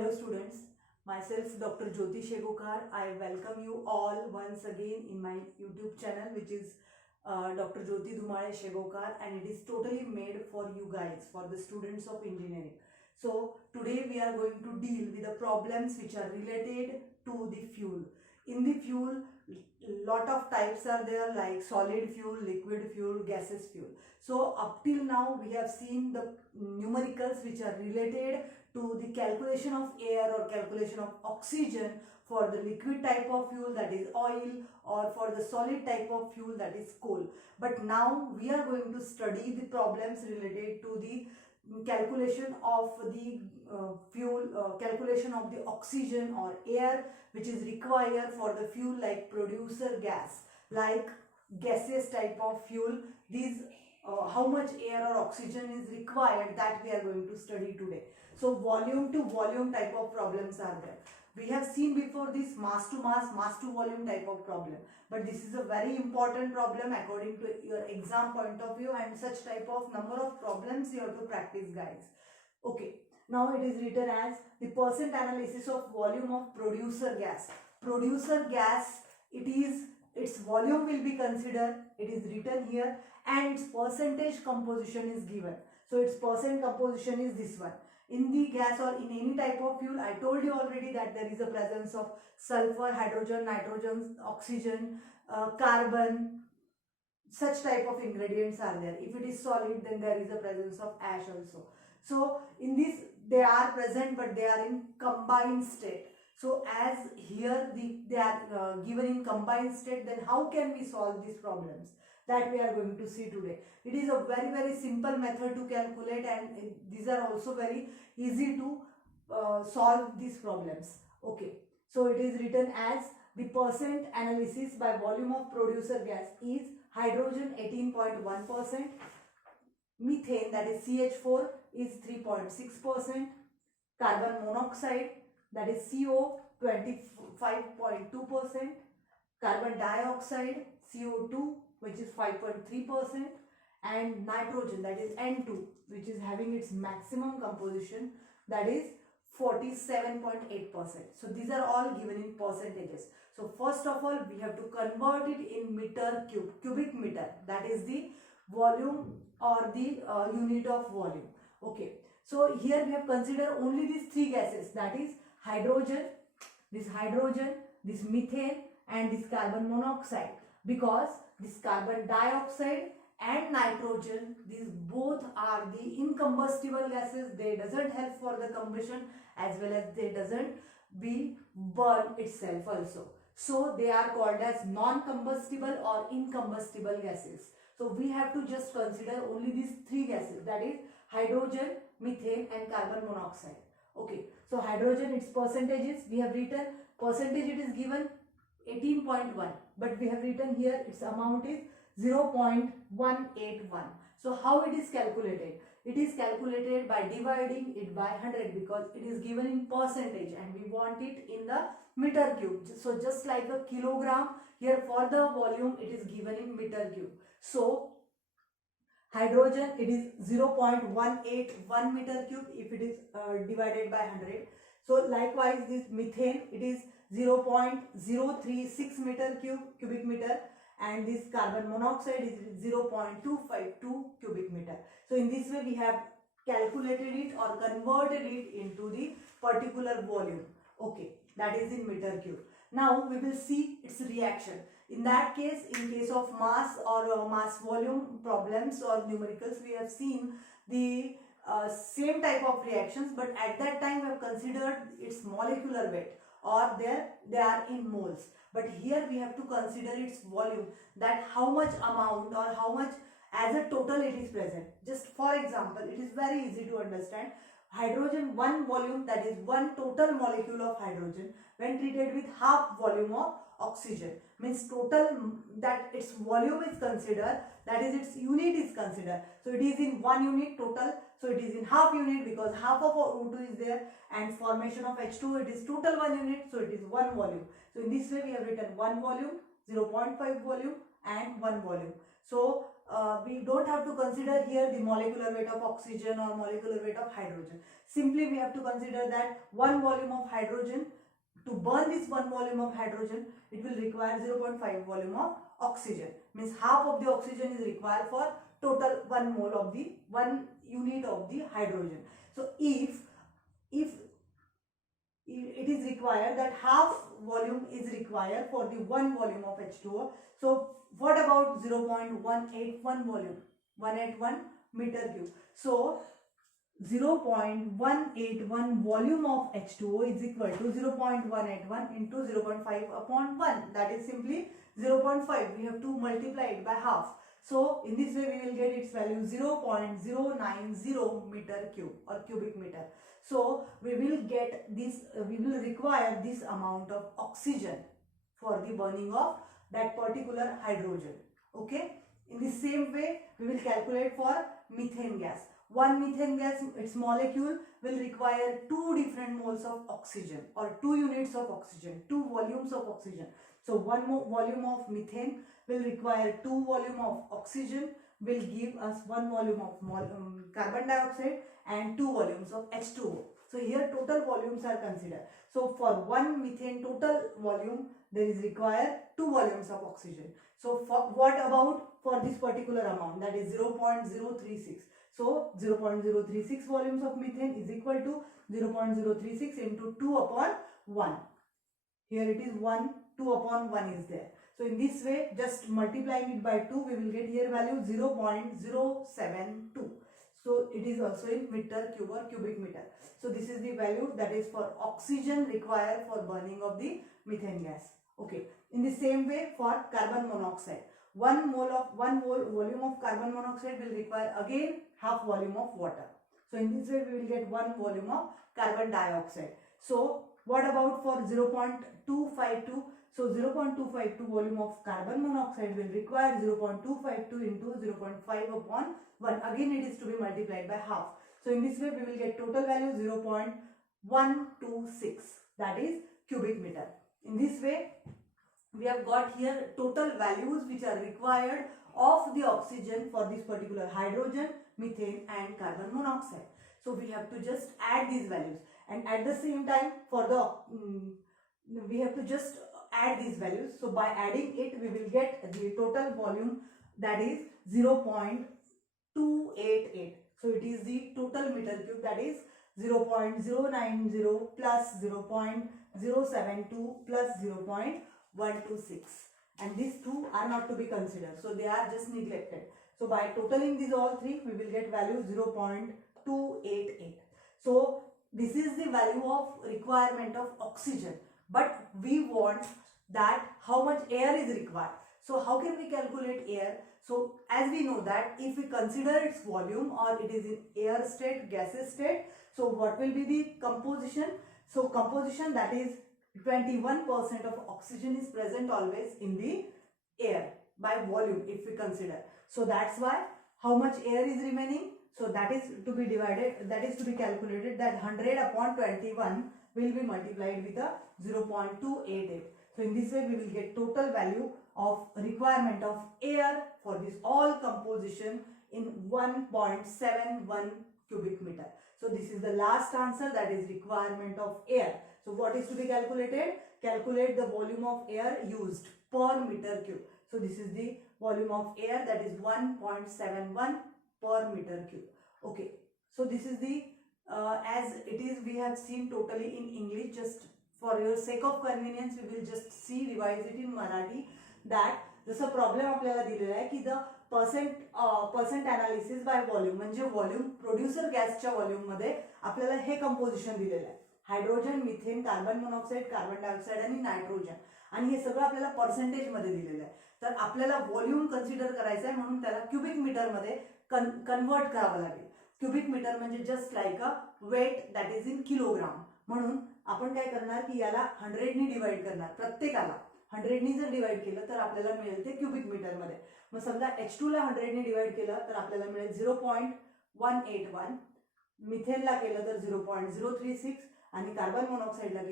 Hello students, myself Dr. Jyoti Shegokar. I welcome you all once again in my YouTube channel, which is Dr. Jyoti Dhumale Shegokar, and it is totally made for you guys, for the students of engineering. So today we are going to deal with the problems which are related to the fuel. In the fuel, lot of types are there, like solid fuel, liquid fuel, gaseous fuel. So up till now we have seen the numericals which are related to the calculation of air or calculation of oxygen for the liquid type of fuel, that is oil, or for the solid type of fuel, that is coal. But now we are going to study the problems related to the calculation of the calculation of the oxygen or air which is required for the fuel, like producer gas, like gaseous type of fuel. These how much air or oxygen is required, that we are going to study today. So volume to volume type of problems are there. We have seen before this mass to mass, mass to volume type of problem, but this is a very important problem according to your exam point of view, and such type of number of problems you have to practice, guys. Okay, now it is written as the percent analysis of volume of producer gas. Producer gas, its volume will be considered, it is written here, and its percentage composition is given. So its percent composition is this one. In the gas or in any type of fuel, I told you already that there is a presence of sulfur, hydrogen, nitrogen, oxygen, carbon, such type of ingredients are there. If it is solid, then there is a presence of ash also. So in this they are present, but they are in combined state. So as here they are given in combined state, then how can we solve these problems? That we are going to see today. It is a very simple method to calculate, and these are also very easy to solve these problems. Okay, so it is written as the percent analysis by volume of producer gas is hydrogen 18.1%, methane, that is CH4, is 3.6%, carbon monoxide, that is CO, 25.2%, carbon dioxide, CO2, which is 5.3%, and nitrogen, that is N2, which is having its maximum composition, that is 47.8%. So these are all given in percentages. So first of all, we have to convert it in meter cube, cubic meter, that is the volume or the unit of volume. Okay, so here we have considered only these three gases, that is hydrogen, this methane, and this carbon monoxide, because this carbon dioxide and nitrogen, these both are the incombustible gases. They doesn't help for the combustion, as well as they doesn't be burn itself also. So they are called as non-combustible or incombustible gases. So we have to just consider only these three gases, that is hydrogen, methane, and carbon monoxide. Okay, so hydrogen, its percentages we have written, percentage it is given 18.1, but we have written here its amount is 0.181. So how it is calculated? It is calculated by dividing it by 100, because it is given in percentage and we want it in the meter cube. So just like a kilogram, here for the volume it is given in meter cube. So hydrogen, it is 0.181 meter cube if it is divided by 100. So likewise this methane, it is 0.036 meter cubic meter, and this carbon monoxide is 0.252 cubic meter. So in this way we have calculated it or converted it into the particular volume. Okay, that is in meter cube. Now we will see its reaction. In that case, in case of mass or mass volume problems or numericals, we have seen the same type of reactions, but at that time we have considered its molecular weight, or they are in moles. But here we have to consider its volume, that how much amount or how much as a total it is present. Just for example, it is very easy to understand. Hydrogen, one volume, that is one total molecule of hydrogen, when treated with half volume of oxygen, means total, that its volume is considered, that is its unit is considered. So it is in 1 unit total, so it is in half unit, because half of O2 is there, and formation of H2, it is total 1 unit, so it is 1 volume. So in this way we have written 1 volume, 0.5 volume, and 1 volume. So we don't have to consider here the molecular weight of oxygen or molecular weight of hydrogen. Simply we have to consider that one volume of hydrogen, to burn this one volume of hydrogen, it will require 0.5 volume of oxygen. Means half of the oxygen is required for total 1 mole of the 1 unit of the hydrogen. So if it is required that half volume is required for the 1 volume of H2O. So what about 0.181 volume? 181 meter cube. So 0.181 volume of H2O is equal to 0.181 into 0.5 upon 1. That is simply 0.5. We have to multiply it by half. So in this way we will get its value 0.090 meter cube or cubic meter. So we will get this, we will require this amount of oxygen for the burning of that particular hydrogen. Okay. In the same way we will calculate for methane gas. One methane gas, its molecule will require 2 different moles of oxygen or 2 units of oxygen, 2 volumes of oxygen. So 1 volume of methane will require 2 volume of oxygen, will give us 1 volume of carbon dioxide and 2 volumes of H2O. So here total volumes are considered. So for 1 methane total volume there is required 2 volumes of oxygen. So for what about for this particular amount, that is 0.036. So 0.036 volumes of methane is equal to 0.036 into 2 upon 1. Here it is 1, 2 upon 1 is there. So in this way, just multiplying it by 2, we will get here value 0.072. So it is also in meter cube or cubic meter. So this is the value that is for oxygen required for burning of the methane gas. Okay. In the same way for carbon monoxide, 1 volume of carbon monoxide will require again half volume of water. So in this way we will get 1 volume of carbon dioxide. So what about for 0.252? So 0.252 volume of carbon monoxide will require 0.252 into 0.5 upon 1. Again it is to be multiplied by half. So in this way we will get total value 0.126, that is cubic meter. In this way we have got here total values which are required of the oxygen for this particular hydrogen, methane and carbon monoxide. So we have to just add these values, and at the same time for the we have to just add these values. So by adding it we will get the total volume, that is 0.288. So it is the total meter cube, that is 0.090 plus 0.072 plus 0.126, and these two are not to be considered, so they are just neglected. So by totaling these all three we will get value 0.288. So this is the value of requirement of oxygen, but we want that how much air is required. So how can we calculate air? So as we know that if we consider its volume or it is in air state, gaseous state, so what will be the composition? So composition, that is 21% of oxygen is present always in the air by volume if we consider. So that's why how much air is remaining? So that is to be divided, that is to be calculated, that 100 upon 21 will be multiplied with a 0.288. So in this way we will get total value of requirement of air for this all composition in 1.71 cubic meter. So this is the last answer, that is requirement of air. So what is to be calculated? Calculate the volume of air used per meter cube. So this is the volume of air, that is 1.71 per meter cube. Okay. So this is the as it is we have seen totally in English. Just for your sake of convenience we will just see revise it in Marathi. That जसं problem आपल्याला दिलेला आहे की the percent analysis by volume, म्हणजे volume producer गॅसच्या volume मध्ये आपल्याला हे composition दिलेलं आहे, hydrogen, methane, carbon monoxide, carbon dioxide आणि नायट्रोजन, आणि हे सगळं आपल्याला पर्सेंटेज मध्ये दिलेलं आहे. तर आपल्याला व्हॉल्यूम कन्सिडर करायचं आहे म्हणून त्याला क्युबिक मीटर मध्ये कन्वर्ट करावं लागेल. क्युबिक मीटर म्हणजे just like a weight that is in kilogram. म्हणून आपण काय करणार की याला 100 ने डिवाइड करणार, प्रत्येकाला 100 ने जर डिवाइड केलं तर आपल्याला मिळेल ते क्युबिक मीटर मध्ये. मग समजा H2 ला 100 ने डिवाइड केलं तर आपल्याला मिळेल 0.181, मिथेनला केलं तर 0.036 आणि कार्बन मोनॉक्साईडला